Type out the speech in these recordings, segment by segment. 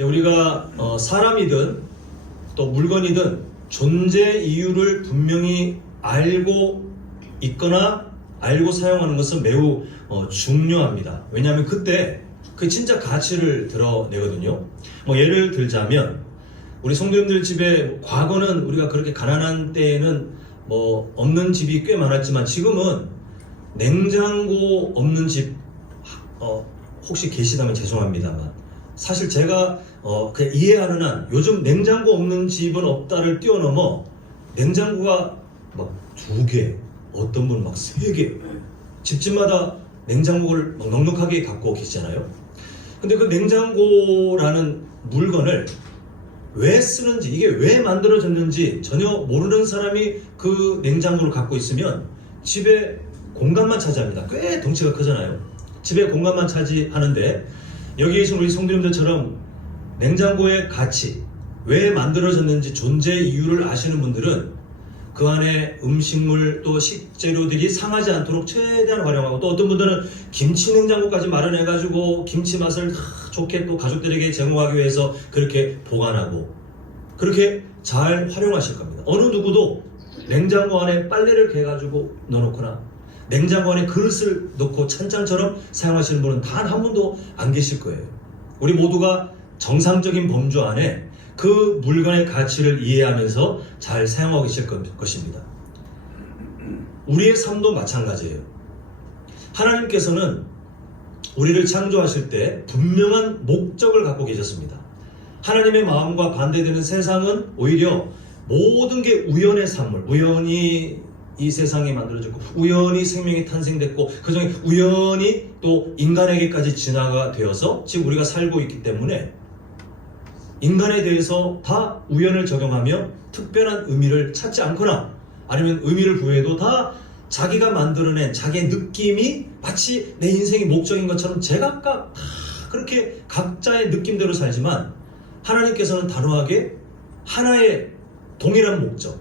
우리가 사람이든 또 물건이든 존재 이유를 분명히 알고 있거나 알고 사용하는 것은 매우 중요합니다. 왜냐하면 그때 그 진짜 가치를 드러내거든요. 예를 들자면 우리 성도님들 집에 과거는 우리가 그렇게 가난한 때에는 없는 집이 꽤 많았지만 지금은 냉장고 없는 집 혹시 계시다면 죄송합니다만 사실 제가 그냥 이해하는 한 요즘 냉장고 없는 집은 없다를 뛰어넘어 냉장고가 막 2개, 어떤 분은 막 3개, 집집마다 냉장고를 막 넉넉하게 갖고 계시잖아요. 근데 그 냉장고라는 물건을 왜 쓰는지, 이게 왜 만들어졌는지 전혀 모르는 사람이 그 냉장고를 갖고 있으면 집에 공간만 차지합니다. 꽤 덩치가 크잖아요. 집에 공간만 차지하는데 여기 계신 우리 성도님들처럼 냉장고의 가치, 왜 만들어졌는지 존재 이유를 아시는 분들은 그 안에 음식물 또 식재료들이 상하지 않도록 최대한 활용하고, 또 어떤 분들은 김치 냉장고까지 마련해가지고 김치 맛을 좋게 또 가족들에게 제공하기 위해서 그렇게 보관하고 그렇게 잘 활용하실 겁니다. 어느 누구도 냉장고 안에 빨래를 개가지고 넣어놓거나 냉장고 안에 그릇을 넣고 찬장처럼 사용하시는 분은 단 한 분도 안 계실 거예요. 우리 모두가 정상적인 범주 안에 그 물건의 가치를 이해하면서 잘 사용하고 계실 것입니다. 우리의 삶도 마찬가지예요. 하나님께서는 우리를 창조하실 때 분명한 목적을 갖고 계셨습니다. 하나님의 마음과 반대되는 세상은 오히려 모든 게 우연의 산물, 우연히 이 세상이 만들어졌고 우연히 생명이 탄생됐고 그중에 우연히 또 인간에게까지 진화가 되어서 지금 우리가 살고 있기 때문에 인간에 대해서 다 우연을 적용하며 특별한 의미를 찾지 않거나 아니면 의미를 부여해도 다 자기가 만들어낸 자기의 느낌이 마치 내 인생의 목적인 것처럼 제각각 다 그렇게 각자의 느낌대로 살지만 하나님께서는 단호하게 하나의 동일한 목적,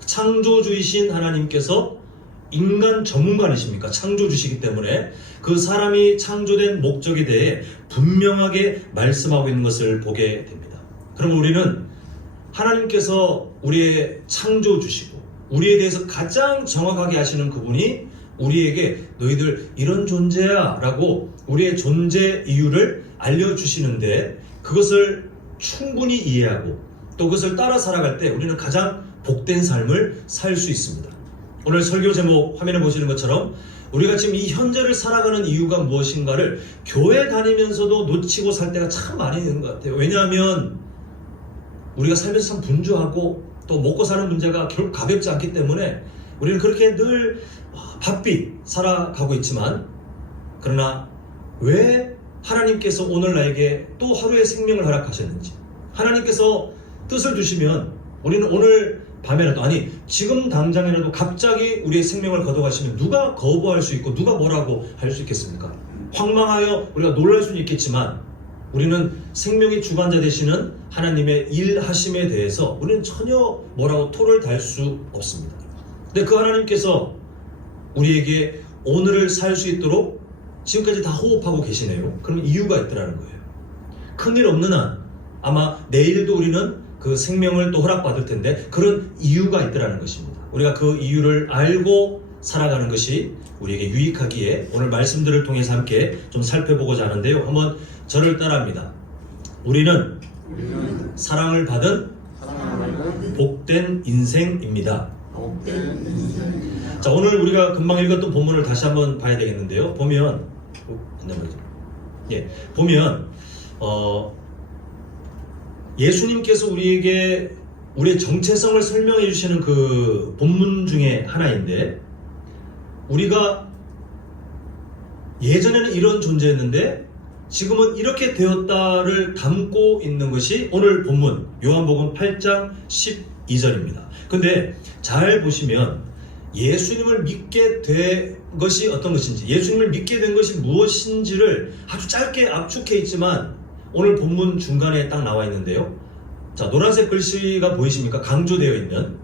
창조주이신 하나님께서 인간 전문가이십니까? 창조주시기 때문에 그 사람이 창조된 목적에 대해 분명하게 말씀하고 있는 것을 보게 됩니다. 그럼 우리는 하나님께서 우리의 창조주시고 우리에 대해서 가장 정확하게 아시는 그분이 우리에게 너희들 이런 존재야 라고 우리의 존재 이유를 알려주시는데 그것을 충분히 이해하고 또 그것을 따라 살아갈 때 우리는 가장 복된 삶을 살 수 있습니다. 오늘 설교 제목 화면에 보시는 것처럼 우리가 지금 이 현재를 살아가는 이유가 무엇인가를 교회 다니면서도 놓치고 살 때가 참 많이 있는 것 같아요. 왜냐하면 우리가 살면서 참 분주하고 또 먹고 사는 문제가 결국 가볍지 않기 때문에 우리는 그렇게 늘 바삐 살아가고 있지만, 그러나 왜 하나님께서 오늘 나에게 또 하루의 생명을 허락하셨는지, 하나님께서 뜻을 주시면 우리는 오늘 밤에라도, 아니 지금 당장이라도 갑자기 우리의 생명을 거둬가시면 누가 거부할 수 있고 누가 뭐라고 할 수 있겠습니까? 황망하여 우리가 놀랄 수는 있겠지만 우리는 생명의 주관자 되시는 하나님의 일하심에 대해서 우리는 전혀 뭐라고 토를 달 수 없습니다. 근데 그 하나님께서 우리에게 오늘을 살 수 있도록 지금까지 다 호흡하고 계시네요. 그럼 이유가 있더라는 거예요. 큰일 없는 한 아마 내일도 우리는 그 생명을 또 허락받을 텐데 그런 이유가 있더라는 것입니다. 우리가 그 이유를 알고 살아가는 것이 우리에게 유익하기에 오늘 말씀들을 통해서 함께 좀 살펴보고자 하는데요. 한번 저를 따라합니다. 우리는 사랑을 받은 복된 인생입니다. 자, 오늘 우리가 금방 읽었던 본문을 다시 한번 봐야 되겠는데요. 보면 예수님께서 우리에게 우리의 정체성을 설명해 주시는 그 본문 중에 하나인데, 우리가 예전에는 이런 존재였는데 지금은 이렇게 되었다를 담고 있는 것이 오늘 본문 요한복음 8장 12절입니다. 근데 잘 보시면 예수님을 믿게 된 것이 어떤 것인지, 예수님을 믿게 된 것이 무엇인지를 아주 짧게 압축해 있지만 오늘 본문 중간에 딱 나와 있는데요. 자, 노란색 글씨가 보이십니까? 강조되어 있는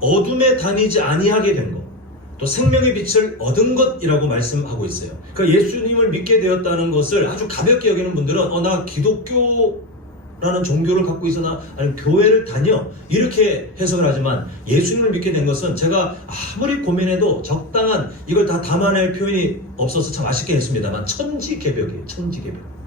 어둠에 다니지 아니하게 된 것, 또 생명의 빛을 얻은 것이라고 말씀하고 있어요. 그러니까 예수님을 믿게 되었다는 것을 아주 가볍게 여기는 분들은 나 기독교라는 종교를 갖고 있으나 아니면 교회를 다녀 이렇게 해석을 하지만 예수님을 믿게 된 것은 제가 아무리 고민해도 적당한 이걸 다 담아낼 표현이 없어서 참 아쉽게 했습니다만 천지개벽이에요. 천지개벽.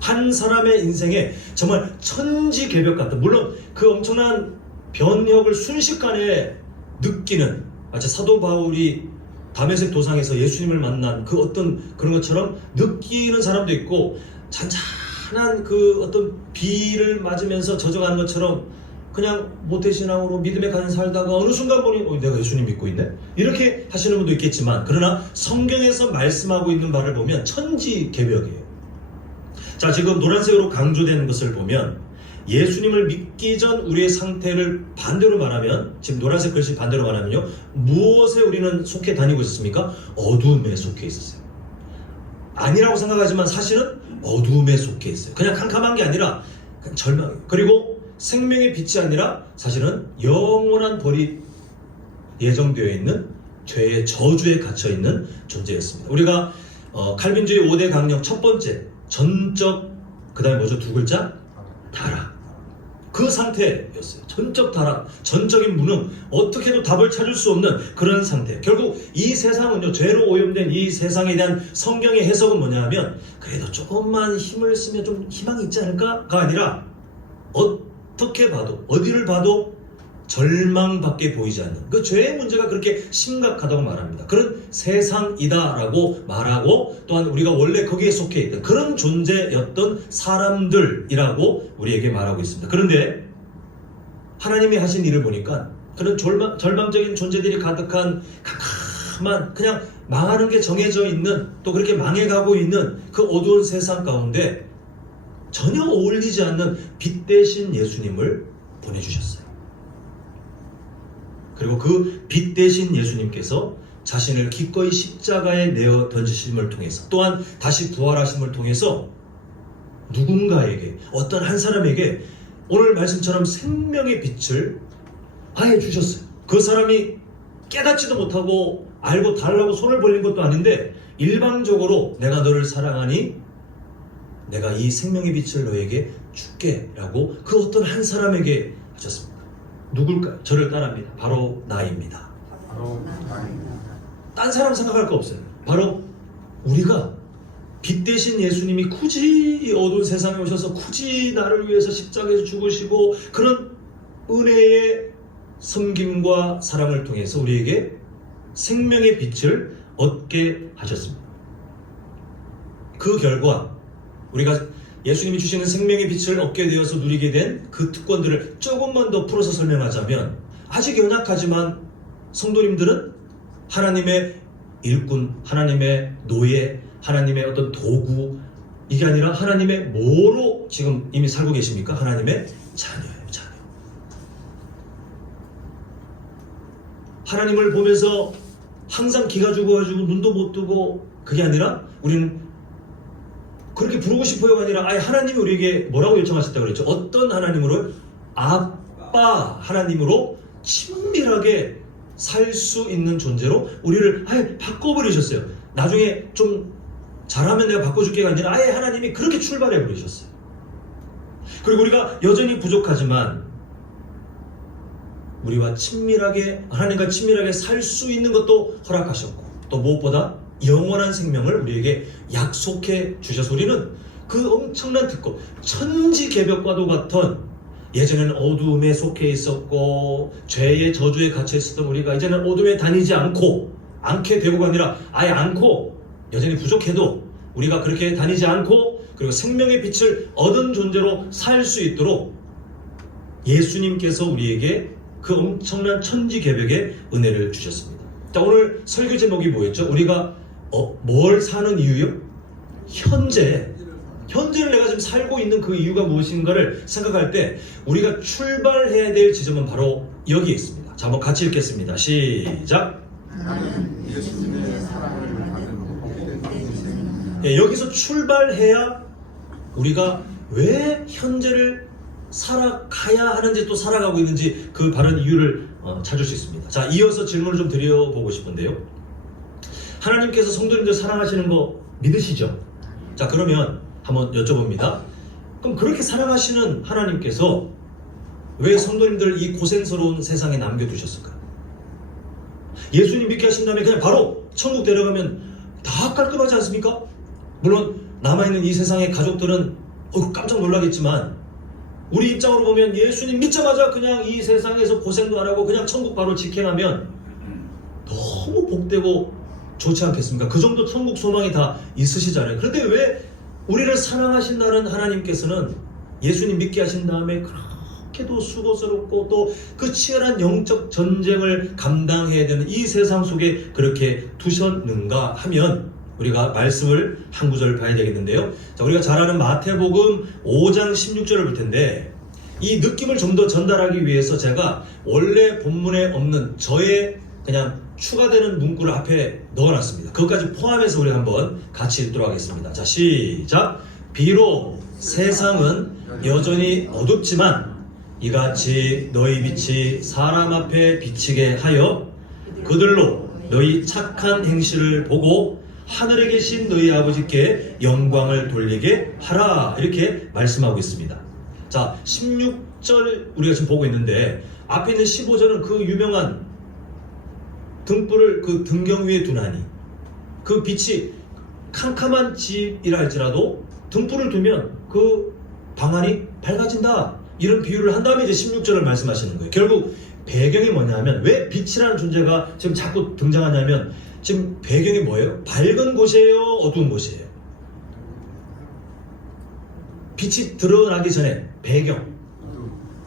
한 사람의 인생에 정말 천지개벽 같은, 물론 그 엄청난 변혁을 순식간에 느끼는, 마치 사도 바울이 다메섹 도상에서 예수님을 만난 그 어떤 그런 것처럼 느끼는 사람도 있고, 잔잔한 그 어떤 비를 맞으면서 젖어가는 것처럼 그냥 모태신앙으로 믿음의 가정 살다가 어느 순간 보니 내가 예수님 믿고 있네? 이렇게 하시는 분도 있겠지만, 그러나 성경에서 말씀하고 있는 바를 보면 천지개벽이에요. 자, 지금 노란색으로 강조되는 것을 보면 예수님을 믿기 전 우리의 상태를 반대로 말하면, 지금 노란색 글씨 반대로 말하면요, 무엇에 우리는 속해 다니고 있었습니까? 어둠에 속해 있었어요. 아니라고 생각하지만 사실은 어둠에 속해 있어요. 그냥 캄캄한 게 아니라 그냥 절망, 그리고 생명의 빛이 아니라 사실은 영원한 벌이 예정되어 있는 죄의 저주에 갇혀 있는 존재였습니다. 우리가 칼빈주의 5대 강령 첫 번째, 전적, 그 다음에 뭐죠? 두 글자? 타락. 그 상태였어요. 전적 타락, 전적인 무능, 어떻게 해도 답을 찾을 수 없는 그런 상태. 결국 이 세상은요, 죄로 오염된 이 세상에 대한 성경의 해석은 뭐냐면, 그래도 조금만 힘을 쓰면 좀 희망이 있지 않을까가 아니라, 어떻게 봐도, 어디를 봐도 절망밖에 보이지 않는, 그 죄의 문제가 그렇게 심각하다고 말합니다. 그런 세상이다라고 말하고, 또한 우리가 원래 거기에 속해 있던 그런 존재였던 사람들이라고 우리에게 말하고 있습니다. 그런데 하나님이 하신 일을 보니까 그런 절망적인 존재들이 가득한 캄캄한, 그냥 망하는 게 정해져 있는, 또 그렇게 망해가고 있는 그 어두운 세상 가운데 전혀 어울리지 않는 빛 대신 예수님을 보내주셨어요. 그리고 그 빛 대신 예수님께서 자신을 기꺼이 십자가에 내어 던지심을 통해서, 또한 다시 부활하심을 통해서 누군가에게, 어떤 한 사람에게 오늘 말씀처럼 생명의 빛을 아예 주셨어요. 그 사람이 깨닫지도 못하고 알고 달라고 손을 벌린 것도 아닌데, 일방적으로 내가 너를 사랑하니 내가 이 생명의 빛을 너에게 줄게 라고 그 어떤 한 사람에게 하셨습니다. 누굴까요? 저를 따라합니다. 바로 나입니다. 딴 사람 생각할 거 없어요. 바로 우리가 빛 대신 예수님이 굳이 이 어두운 세상에 오셔서 굳이 나를 위해서 십자가에서 죽으시고, 그런 은혜의 섬김과 사랑을 통해서 우리에게 생명의 빛을 얻게 하셨습니다. 그 결과 우리가 예수님이 주시는 생명의 빛을 얻게 되어서 누리게 된 그 특권들을 조금만 더 풀어서 설명하자면, 아직 연약하지만 성도님들은 하나님의 일꾼, 하나님의 노예, 하나님의 어떤 도구, 이게 아니라 하나님의 뭐로 지금 이미 살고 계십니까? 하나님의 자녀예요. 자녀. 하나님을 보면서 항상 기가 죽어가지고 눈도 못 뜨고, 그게 아니라 우리는 그렇게 부르고 싶어요가 아니라 아예 하나님이 우리에게 뭐라고 요청하셨다고 그랬죠? 어떤 하나님으로? 아빠 하나님으로 친밀하게 살 수 있는 존재로 우리를 아예 바꿔버리셨어요. 나중에 좀 잘하면 내가 바꿔줄게가 아니라 아예 하나님이 그렇게 출발해버리셨어요. 그리고 우리가 여전히 부족하지만 우리와 친밀하게, 하나님과 친밀하게 살 수 있는 것도 허락하셨고, 또 무엇보다 영원한 생명을 우리에게 약속해 주셔서 우리는 그 엄청난 특권, 천지개벽과도 같은, 예전에는 어두움에 속해 있었고 죄의 저주에 갇혀 있었던 우리가 이제는 어둠에 다니지 않게 되고가 아니라 아예 않고, 여전히 부족해도 우리가 그렇게 다니지 않고, 그리고 생명의 빛을 얻은 존재로 살 수 있도록 예수님께서 우리에게 그 엄청난 천지개벽의 은혜를 주셨습니다. 자, 오늘 설교 제목이 뭐였죠? 우리가 뭘 사는 이유요? 현재를 내가 지금 살고 있는 그 이유가 무엇인가를 생각할 때 우리가 출발해야 될 지점은 바로 여기에 있습니다. 자, 한번 같이 읽겠습니다. 시작. 여기서 출발해야 우리가 왜 현재를 살아가야 하는지 또 살아가고 있는지 그 바른 이유를 찾을 수 있습니다. 자, 이어서 질문을 좀 드려보고 싶은데요. 하나님께서 성도님들 사랑하시는 거 믿으시죠? 자, 그러면 한번 여쭤봅니다. 그럼 그렇게 사랑하시는 하나님께서 왜 성도님들 이 고생스러운 세상에 남겨두셨을까요? 예수님 믿게 하신 다음에 그냥 바로 천국 데려가면 다 깔끔하지 않습니까? 물론 남아있는 이 세상의 가족들은 깜짝 놀라겠지만 우리 입장으로 보면 예수님 믿자마자 그냥 이 세상에서 고생도 안 하고 그냥 천국 바로 직행하면 너무 복되고 좋지 않겠습니까? 그 정도 천국 소망이 다 있으시잖아요. 그런데 왜 우리를 사랑하신다는 하나님께서는 예수님 믿게 하신 다음에 그렇게도 수고스럽고 또 그 치열한 영적 전쟁을 감당해야 되는 이 세상 속에 그렇게 두셨는가 하면 우리가 말씀을 한 구절 봐야 되겠는데요. 자, 우리가 잘 아는 마태복음 5장 16절을 볼 텐데 이 느낌을 좀 더 전달하기 위해서 제가 원래 본문에 없는 저의 그냥 추가되는 문구를 앞에 넣어놨습니다. 그것까지 포함해서 우리 한번 같이 읽도록 하겠습니다. 자, 시작. 비록 세상은 여전히 어둡지만 이같이 너희 빛이 사람 앞에 비치게 하여 그들로 너희 착한 행실을 보고 하늘에 계신 너희 아버지께 영광을 돌리게 하라. 이렇게 말씀하고 있습니다. 자, 16절 우리가 지금 보고 있는데 앞에 있는 15절은 그 유명한 등불을 그 등경 위에 두나니 그 빛이 캄캄한 집이라 할지라도 등불을 두면 그 방안이 밝아진다. 이런 비유를 한 다음에 이제 16절을 말씀하시는 거예요. 결국 배경이 뭐냐면 왜 빛이라는 존재가 지금 자꾸 등장하냐면 지금 배경이 뭐예요? 밝은 곳이에요? 어두운 곳이에요? 빛이 드러나기 전에 배경.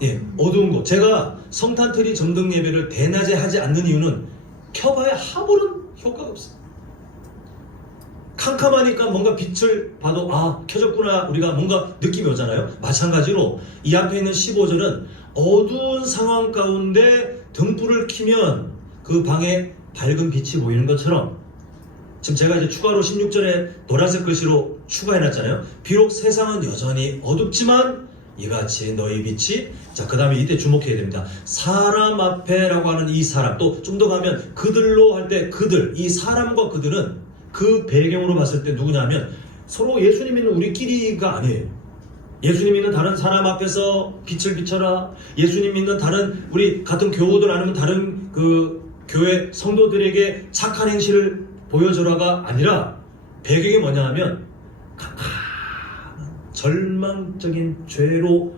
예, 어두운 곳. 제가 성탄트리 점등 예배를 대낮에 하지 않는 이유는 켜봐야 아무런 효과가 없어요. 캄캄하니까 뭔가 빛을 봐도 켜졌구나 우리가 뭔가 느낌이 오잖아요. 마찬가지로 이 앞에 있는 15절은 어두운 상황 가운데 등불을 켜면 그 방에 밝은 빛이 보이는 것처럼 지금 제가 이제 추가로 16절에 노란색 글씨로 추가해놨잖아요. 비록 세상은 여전히 어둡지만 이같이 너희 빛이, 자, 그 다음에 이때 주목해야 됩니다. 사람 앞에라고 하는 이 사람, 또 좀 더 가면 그들로 할 때 그들, 이 사람과 그들은 그 배경으로 봤을 때 누구냐면 서로 예수님 믿는 우리끼리가 아니에요. 예수님 믿는 다른 사람 앞에서 빛을 비춰라. 예수님 믿는 다른 우리 같은 교우들 아니면 다른 그 교회 성도들에게 착한 행실을 보여줘라가 아니라 배경이 뭐냐 하면 절망적인 죄로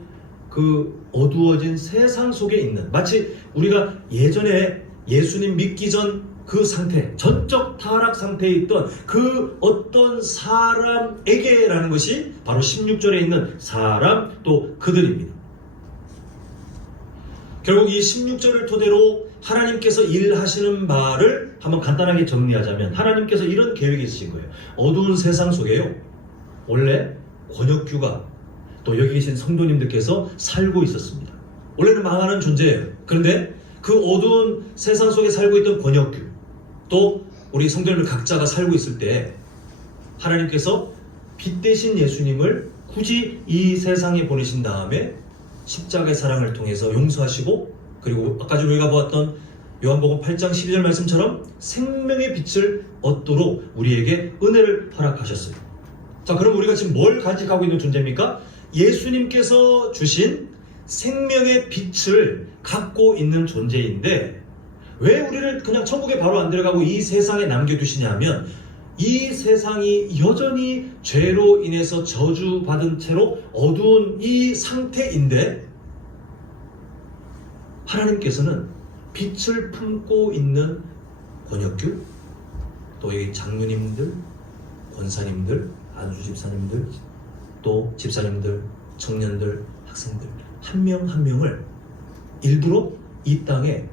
그 어두워진 세상 속에 있는, 마치 우리가 예전에 예수님 믿기 전 그 상태, 전적 타락 상태에 있던 그 어떤 사람에게라는 것이 바로 16절에 있는 사람 또 그들입니다. 결국 이 16절을 토대로 하나님께서 일하시는 바를 한번 간단하게 정리하자면 하나님께서 이런 계획이 있으신 거예요. 어두운 세상 속에요, 원래 권역규가 또 여기 계신 성도님들께서 살고 있었습니다. 원래는 망하는 존재예요. 그런데 그 어두운 세상 속에 살고 있던 권역규, 또 우리 성도님들 각자가 살고 있을 때 하나님께서 빛 대신 예수님을 굳이 이 세상에 보내신 다음에 십자가의 사랑을 통해서 용서하시고, 그리고 아까 전 우리가 보았던 요한복음 8장 12절 말씀처럼 생명의 빛을 얻도록 우리에게 은혜를 허락하셨어요. 자, 그럼 우리가 지금 뭘 간직하고 있는 존재입니까? 예수님께서 주신 생명의 빛을 갖고 있는 존재인데, 왜 우리를 그냥 천국에 바로 안 들어가고 이 세상에 남겨두시냐면 이 세상이 여전히 죄로 인해서 저주받은 채로 어두운 이 상태인데 하나님께서는 빛을 품고 있는 권역규, 또 이 장로님들, 권사님들, 안수집사님들, 또 집사님들, 청년들, 학생들 한 명 한 명을 일부러 이 땅에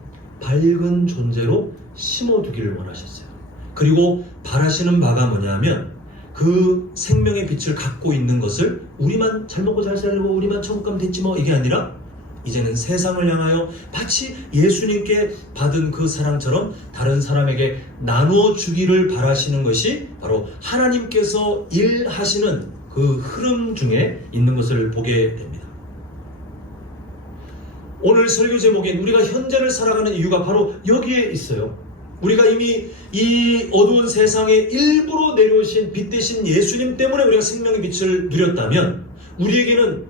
밝은 존재로 심어두기를 원하셨어요. 그리고 바라시는 바가 뭐냐면 그 생명의 빛을 갖고 있는 것을 우리만 잘 먹고 잘 살고 우리만 천국 가면 됐지 뭐, 이게 아니라 이제는 세상을 향하여 마치 예수님께 받은 그 사랑처럼 다른 사람에게 나누어 주기를 바라시는 것이 바로 하나님께서 일하시는 그 흐름 중에 있는 것을 보게 됩니다. 오늘 설교 제목인 우리가 현재를 살아가는 이유가 바로 여기에 있어요. 우리가 이미 이 어두운 세상에 일부러 내려오신 빛 대신 예수님 때문에 우리가 생명의 빛을 누렸다면 우리에게는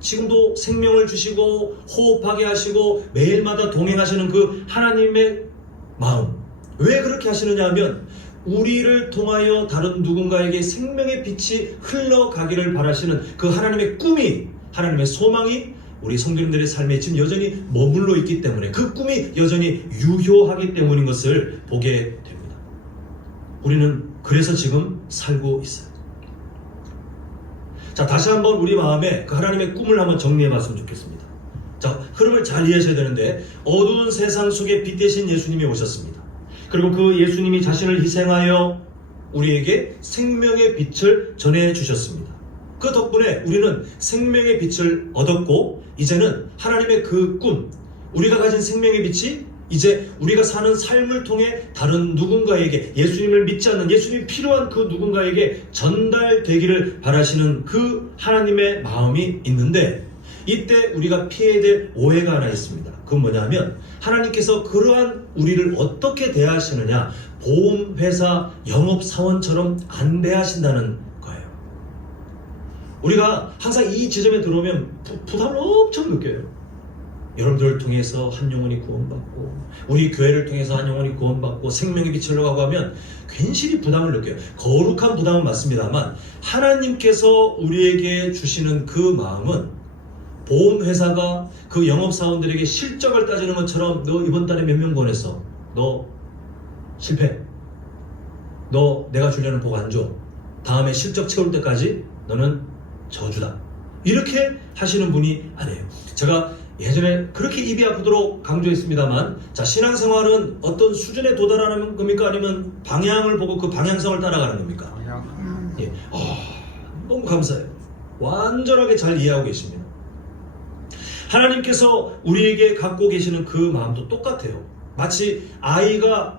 지금도 생명을 주시고 호흡하게 하시고 매일마다 동행하시는 그 하나님의 마음, 왜 그렇게 하시느냐 하면 우리를 통하여 다른 누군가에게 생명의 빛이 흘러가기를 바라시는 그 하나님의 꿈이, 하나님의 소망이 우리 성도님들의 삶에 지금 여전히 머물러 있기 때문에, 그 꿈이 여전히 유효하기 때문인 것을 보게 됩니다. 우리는 그래서 지금 살고 있어요. 자, 다시 한번 우리 마음에 그 하나님의 꿈을 한번 정리해 봤으면 좋겠습니다. 자, 흐름을 잘 이해하셔야 되는데, 어두운 세상 속에 빛 대신 예수님이 오셨습니다. 그리고 그 예수님이 자신을 희생하여 우리에게 생명의 빛을 전해주셨습니다. 그 덕분에 우리는 생명의 빛을 얻었고, 이제는 하나님의 그 꿈, 우리가 가진 생명의 빛이 이제 우리가 사는 삶을 통해 다른 누군가에게, 예수님을 믿지 않는, 예수님이 필요한 그 누군가에게 전달되기를 바라시는 그 하나님의 마음이 있는데, 이때 우리가 피해야 될 오해가 하나 있습니다. 그건 뭐냐면 하나님께서 그러한 우리를 어떻게 대하시느냐, 보험회사 영업사원처럼 안 대하신다는 거예요. 우리가 항상 이 지점에 들어오면 부담을 엄청 느껴요. 여러분들을 통해서 한 영혼이 구원받고, 우리 교회를 통해서 한 영혼이 구원받고 생명의 빛을 흘러가고 하면 괜시리 부담을 느껴요. 거룩한 부담은 맞습니다만, 하나님께서 우리에게 주시는 그 마음은 보험회사가 그 영업사원들에게 실적을 따지는 것처럼, 너 이번 달에 몇 명 보냈어, 너 실패, 너 내가 주려는 복 안 줘, 다음에 실적 채울 때까지 너는 저주다, 이렇게 하시는 분이 아니에요. 제가 예전에 그렇게 입이 아프도록 강조했습니다만, 자, 신앙생활은 어떤 수준에 도달하는 겁니까? 아니면 방향을 보고 그 방향성을 따라가는 겁니까? 예. 너무 감사해요. 완전하게 잘 이해하고 계십니다. 하나님께서 우리에게 갖고 계시는 그 마음도 똑같아요. 마치 아이가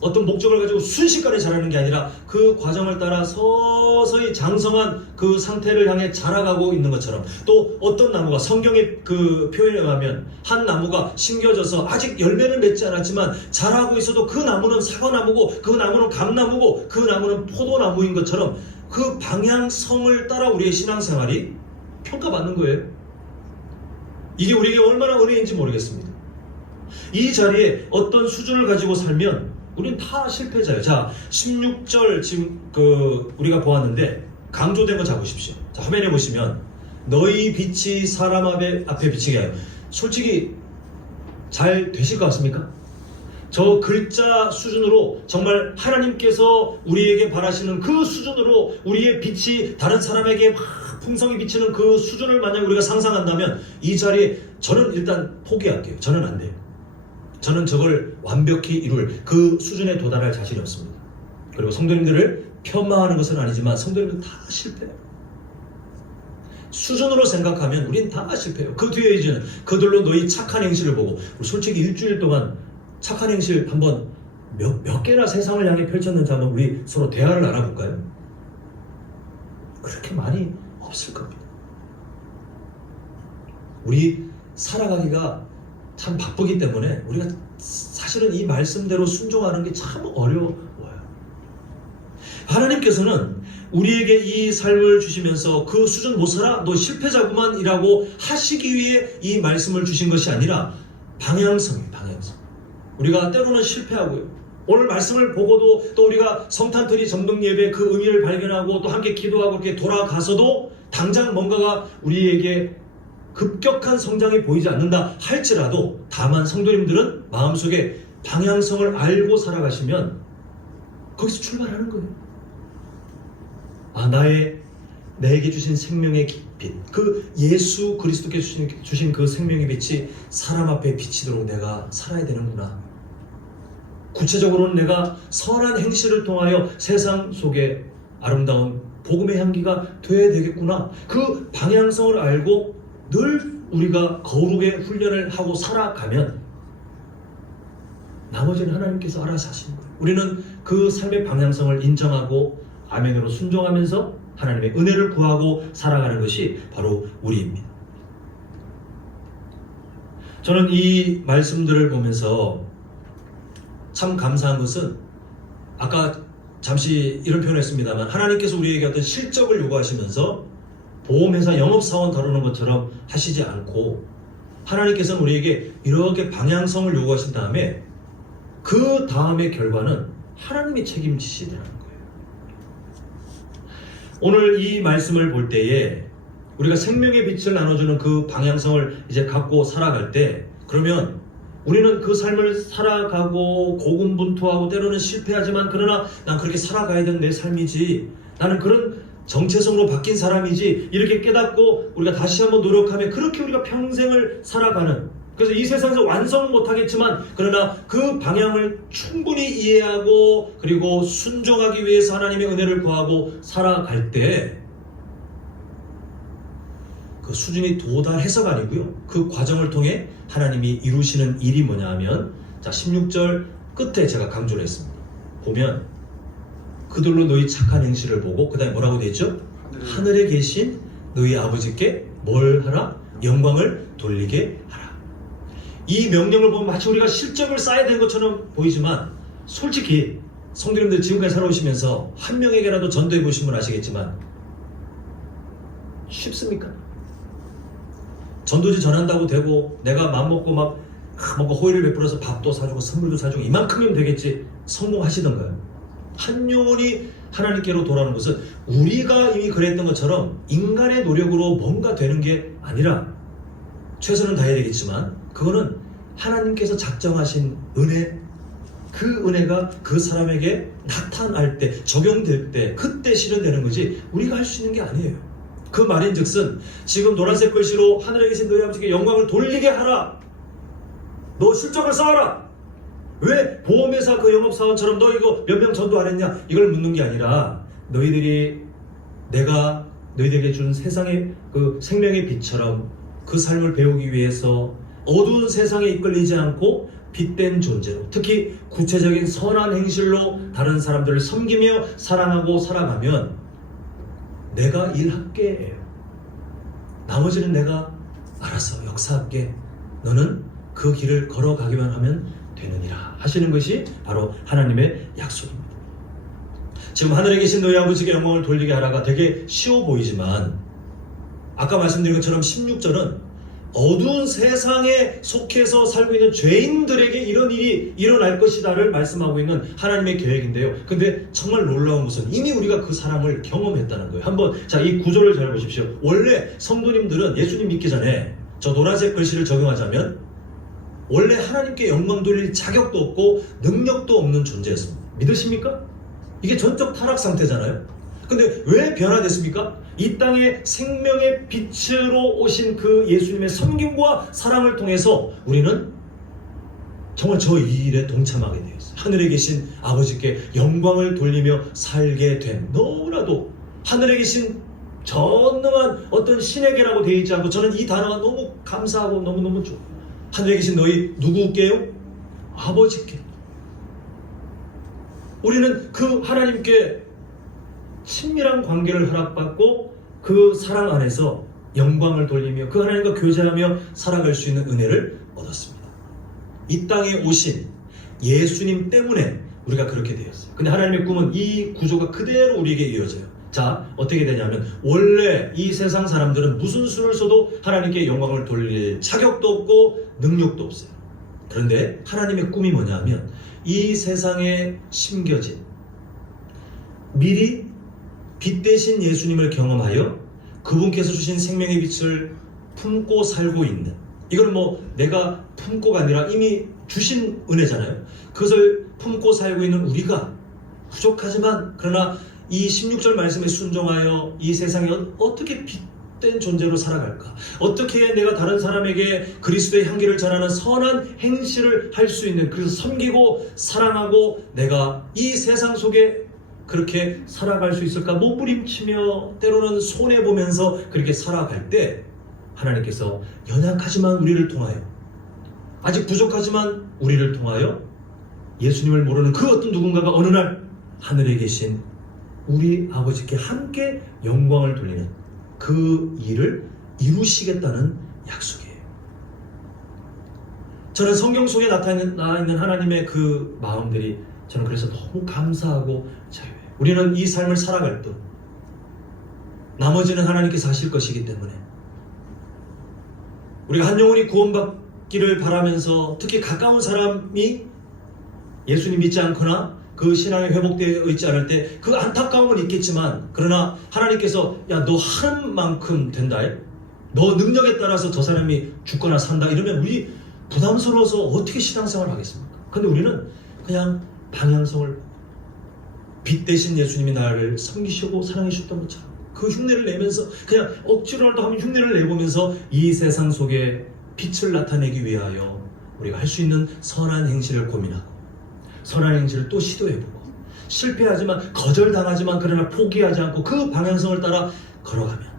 어떤 목적을 가지고 순식간에 자라는 게 아니라 그 과정을 따라 서서히 장성한 그 상태를 향해 자라가고 있는 것처럼, 또 어떤 나무가, 성경의 그 표현에 의하면 한 나무가 심겨져서 아직 열매를 맺지 않았지만 자라고 있어도 그 나무는 사과나무고, 그 나무는 감나무고, 그 나무는 포도나무인 것처럼 그 방향성을 따라 우리의 신앙생활이 평가받는 거예요. 이게 우리에게 얼마나 은혜인지 모르겠습니다. 이 자리에 어떤 수준을 가지고 살면 우리는 다 실패자예요. 자, 16절 지금 우리가 보았는데 강조된 거 잡으십시오. 자, 화면에 보시면 너희 빛이 사람 앞에 비치게 하여. 솔직히 잘 되실 것 같습니까? 저 글자 수준으로 정말 하나님께서 우리에게 바라시는 그 수준으로 우리의 빛이 다른 사람에게 막 풍성히 비치는 그 수준을 만약 우리가 상상한다면, 이 자리에 저는 일단 포기할게요. 저는 안 돼요. 저는 저걸 완벽히 이룰 그 수준에 도달할 자신이 없습니다. 그리고 성도님들을 폄하하는 것은 아니지만 성도님들 다 실패해요. 수준으로 생각하면 우린 다 실패해요. 그 뒤에 이제는 그들로 너희 착한 행실을 보고, 솔직히 일주일 동안 착한 행실 한번 몇 개나 세상을 향해 펼쳤는지 한번 우리 서로 대화를 나눠볼까요? 그렇게 많이 없을 겁니다. 우리 살아가기가 참 바쁘기 때문에 우리가 사실은 이 말씀대로 순종하는 게 참 어려워요. 하나님께서는 우리에게 이 삶을 주시면서 그 수준 못 살아? 너 실패자구만 이라고 하시기 위해 이 말씀을 주신 것이 아니라 방향성이에요. 방향성. 우리가 때로는 실패하고요. 오늘 말씀을 보고도 또 우리가 성탄트리 전등 예배 그 의미를 발견하고 또 함께 기도하고 이렇게 돌아가서도 당장 뭔가가 우리에게 급격한 성장이 보이지 않는다 할지라도, 다만 성도님들은 마음속에 방향성을 알고 살아가시면 거기서 출발하는 거예요. 내게 주신 생명의 빛, 그 예수 그리스도께서 주신 그 생명의 빛이 사람 앞에 비치도록 내가 살아야 되는구나. 구체적으로는 내가 선한 행실을 통하여 세상 속에 아름다운 복음의 향기가 되어야 되겠구나. 그 방향성을 알고 늘 우리가 거룩의 훈련을 하고 살아가면 나머지는 하나님께서 알아서 하시는 거예요. 우리는 그 삶의 방향성을 인정하고 아멘으로 순종하면서 하나님의 은혜를 구하고 살아가는 것이 바로 우리입니다. 저는 이 말씀들을 보면서 참 감사한 것은 아까 잠시 이런 표현을 했습니다만 하나님께서 우리에게 어떤 실적을 요구하시면서 보험회사 영업사원 다루는 것처럼 하시지 않고 하나님께서는 우리에게 이렇게 방향성을 요구하신 다음에 그 다음의 결과는 하나님이 책임지시라는 거예요. 오늘 이 말씀을 볼 때에 우리가 생명의 빛을 나눠주는 그 방향성을 이제 갖고 살아갈 때 그러면 우리는 그 삶을 살아가고 고군분투하고 때로는 실패하지만 그러나 난 그렇게 살아가야 되는 내 삶이지 나는 그런 정체성으로 바뀐 사람이지 이렇게 깨닫고 우리가 다시 한번 노력하면 그렇게 우리가 평생을 살아가는 그래서 이 세상에서 완성은 못하겠지만 그러나 그 방향을 충분히 이해하고 그리고 순종하기 위해서 하나님의 은혜를 구하고 살아갈 때 그 수준이 도달해서가 아니고요. 그 과정을 통해 하나님이 이루시는 일이 뭐냐 하면 자 16절 끝에 제가 강조를 했습니다. 보면 그들로 너희 착한 행실을 보고 그 다음에 뭐라고 되어 있죠? 하늘에 계신 너희 아버지께 뭘 하라? 영광을 돌리게 하라. 이 명령을 보면 마치 우리가 실적을 쌓아야 되는 것처럼 보이지만 솔직히 성도님들 지금까지 살아오시면서 한 명에게라도 전도해 보시면 아시겠지만 쉽습니까? 전도지 전한다고 되고 내가 맘먹고 막 뭔가 호의를 베풀어서 밥도 사주고 선물도 사주고 이만큼이면 되겠지 성공하시던가요? 한 영혼이 하나님께로 돌아오는 것은 우리가 이미 그랬던 것처럼 인간의 노력으로 뭔가 되는 게 아니라 최선은 다해야 되겠지만 그거는 하나님께서 작정하신 은혜 그 은혜가 그 사람에게 나타날 때 적용될 때 그때 실현되는 거지 우리가 할 수 있는 게 아니에요. 그 말인즉슨 지금 노란색 글씨로 하늘에 계신 너희 아버지께 영광을 돌리게 하라. 너 실적을 쌓아라. 왜 보험회사 그 영업사원처럼 너 이거 몇 명 전도 안 했냐 이걸 묻는 게 아니라 너희들이 내가 너희들에게 준 세상의 그 생명의 빛처럼 그 삶을 배우기 위해서 어두운 세상에 이끌리지 않고 빛된 존재로 특히 구체적인 선한 행실로 다른 사람들을 섬기며 사랑하고 살아가면 내가 일할게. 나머지는 내가 알아서 역사할게. 너는 그 길을 걸어가기만 하면 되느니라 하시는 것이 바로 하나님의 약속입니다. 지금 하늘에 계신 너희 아버지께 영광을 돌리게 하라가 되게 쉬워 보이지만 아까 말씀드린 것처럼 16절은 어두운 세상에 속해서 살고 있는 죄인들에게 이런 일이 일어날 것이다를 말씀하고 있는 하나님의 계획인데요. 근데 정말 놀라운 것은 이미 우리가 그 사람을 경험했다는 거예요. 한번 자, 이 구조를 잘 보십시오. 원래 성도님들은 예수님 믿기 전에 저 노란색 글씨를 적용하자면 원래 하나님께 영광 돌릴 자격도 없고 능력도 없는 존재였습니다. 믿으십니까? 이게 전적 타락 상태잖아요. 근데 왜 변화됐습니까? 이 땅에 생명의 빛으로 오신 그 예수님의 섬김과 사랑을 통해서 우리는 정말 저 이 일에 동참하게 되었어요. 하늘에 계신 아버지께 영광을 돌리며 살게 된 너무나도 하늘에 계신 전능한 어떤 신에게라고 되어 있지 않고 저는 이 단어가 너무 감사하고 너무너무 좋아요. 하늘에 계신 너희 누구께요? 아버지께. 우리는 그 하나님께 친밀한 관계를 허락받고 그 사랑 안에서 영광을 돌리며 그 하나님과 교제하며 살아갈 수 있는 은혜를 얻었습니다. 이 땅에 오신 예수님 때문에 우리가 그렇게 되었어요. 근데 하나님의 꿈은 이 구조가 그대로 우리에게 이어져요. 자, 어떻게 되냐면 원래 이 세상 사람들은 무슨 수를 써도 하나님께 영광을 돌릴 자격도 없고 능력도 없어요. 그런데 하나님의 꿈이 뭐냐 하면 이 세상에 심겨진 미리 빛 대신 예수님을 경험하여 그분께서 주신 생명의 빛을 품고 살고 있는 이건 뭐 내가 품고가 아니라 이미 주신 은혜잖아요. 그것을 품고 살고 있는 우리가 부족하지만 그러나 이 16절 말씀에 순종하여 이 세상에 어떻게 빛된 존재로 살아갈까? 어떻게 내가 다른 사람에게 그리스도의 향기를 전하는 선한 행실을 할 수 있는 그래서 섬기고 사랑하고 내가 이 세상 속에 그렇게 살아갈 수 있을까? 몸부림치며 때로는 손해보면서 그렇게 살아갈 때 하나님께서 연약하지만 우리를 통하여 아직 부족하지만 우리를 통하여 예수님을 모르는 그 어떤 누군가가 어느 날 하늘에 계신 우리 아버지께 함께 영광을 돌리는 그 일을 이루시겠다는 약속이에요. 저는 성경 속에 나타나 있는 하나님의 그 마음들이 저는 그래서 너무 감사하고 자유해요. 우리는 이 삶을 살아갈 때 나머지는 하나님께서 하실 것이기 때문에 우리가 한 영혼이 구원받기를 바라면서 특히 가까운 사람이 예수님 믿지 않거나 그 신앙이 회복되어 있지 않을 때 그 안타까움은 있겠지만 그러나 하나님께서 야, 너 한 만큼 된다. 너 능력에 따라서 저 사람이 죽거나 산다. 이러면 우리 부담스러워서 어떻게 신앙생활을 하겠습니까? 근데 우리는 그냥 방향성을 빛 대신 예수님이 나를 섬기시고 사랑해 주셨던 것처럼 그 흉내를 내면서 그냥 억지로라도 하면 흉내를 내보면서 이 세상 속에 빛을 나타내기 위하여 우리가 할 수 있는 선한 행실을 고민하고 선한 행실을 또 시도해보고 실패하지만 거절당하지만 그러나 포기하지 않고 그 방향성을 따라 걸어가면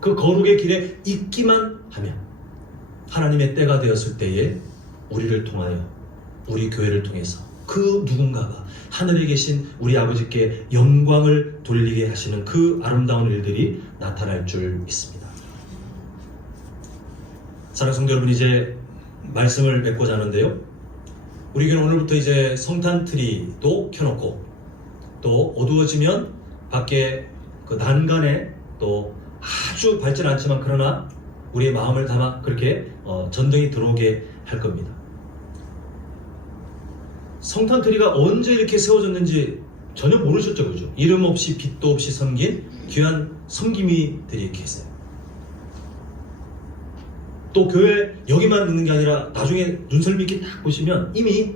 그 거룩의 길에 있기만 하면 하나님의 때가 되었을 때에 우리를 통하여 우리 교회를 통해서 그 누군가가 하늘에 계신 우리 아버지께 영광을 돌리게 하시는 그 아름다운 일들이 나타날 줄 믿습니다. 사랑하는 성도 여러분, 이제 말씀을 맺고자 하는데요. 우리 교회는 오늘부터 이제 성탄 트리도 켜놓고 또 어두워지면 밖에 그 난간에 또 아주 밝진 않지만 그러나 우리의 마음을 담아 그렇게 전등이 들어오게 할 겁니다. 성탄 트리가 언제 이렇게 세워졌는지 전혀 모르셨죠, 그죠? 이름 없이 빛도 없이 섬긴 귀한 섬김이들이 계세요. 또 교회 여기만 있는 게 아니라 나중에 눈썰미 있게 딱 보시면 이미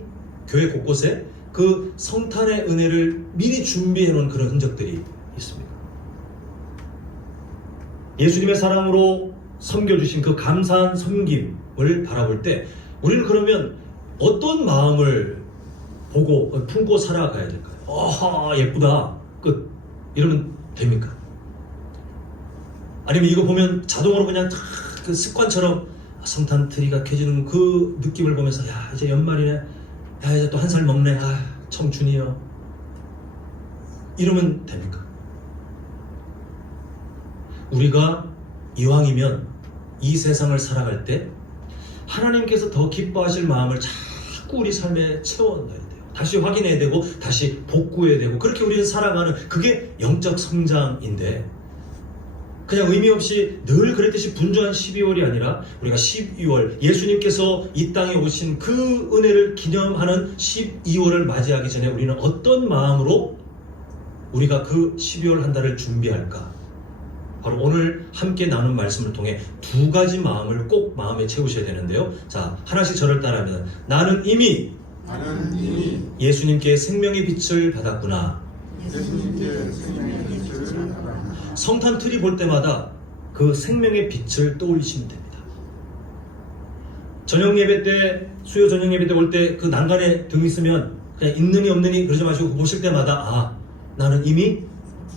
교회 곳곳에 그 성탄의 은혜를 미리 준비해 놓은 그런 흔적들이 있습니다. 예수님의 사랑으로 섬겨주신 그 감사한 섬김을 바라볼 때 우리는 그러면 어떤 마음을 보고 품고 살아가야 될까요? 어허, 예쁘다, 끝, 이러면 됩니까? 아니면 이거 보면 자동으로 그냥 다 그 습관처럼 성탄 트리가 켜지는 그 느낌을 보면서 야, 이제 연말이네, 야, 이제 또 한 살 먹네, 아, 청춘이요, 이러면 됩니까? 우리가 이왕이면 이 세상을 살아갈 때 하나님께서 더 기뻐하실 마음을 자꾸 우리 삶에 채워넣어야 돼요. 다시 확인해야 되고 다시 복구해야 되고 그렇게 우리는 살아가는 그게 영적 성장인데 그냥 의미 없이 늘 그랬듯이 분주한 12월이 아니라 우리가 12월 예수님께서 이 땅에 오신 그 은혜를 기념하는 12월을 맞이하기 전에 우리는 어떤 마음으로 우리가 그 12월 한 달을 준비할까? 바로 오늘 함께 나눈 말씀을 통해 두 가지 마음을 꼭 마음에 채우셔야 되는데요. 자, 하나씩 저를 따라하면 나는 이미 예수님께 생명의 빛을 받았구나. 성탄 트리 볼 때마다 그 생명의 빛을 떠올리시면 됩니다. 저녁 예배 때, 수요 저녁 예배 때 올 때 그 난간에 등 있으면 그냥 있느니 없느니 그러지 마시고 보실 때마다 아, 나는 이미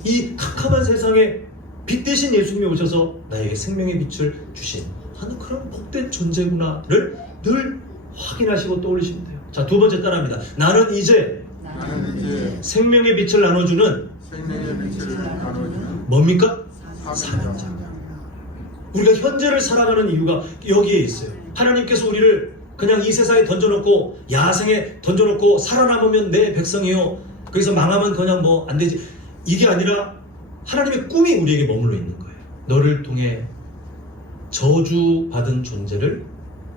이 캄캄한 세상에 빛 대신 예수님이 오셔서 나에게 생명의 빛을 주신 하는 그런 복된 존재구나를 늘 확인하시고 떠올리시면 돼요. 자, 두 번째 따라합니다. 나는 이제 생명의 빛을 나눠주는 뭡니까? 사명자. 우리가 현재를 살아가는 이유가 여기에 있어요. 하나님께서 우리를 그냥 이 세상에 던져놓고 야생에 던져놓고 살아남으면 내 백성이요, 거기서 망하면 그냥 뭐 안 되지, 이게 아니라 하나님의 꿈이 우리에게 머물러 있는 거예요. 너를 통해 저주받은 존재를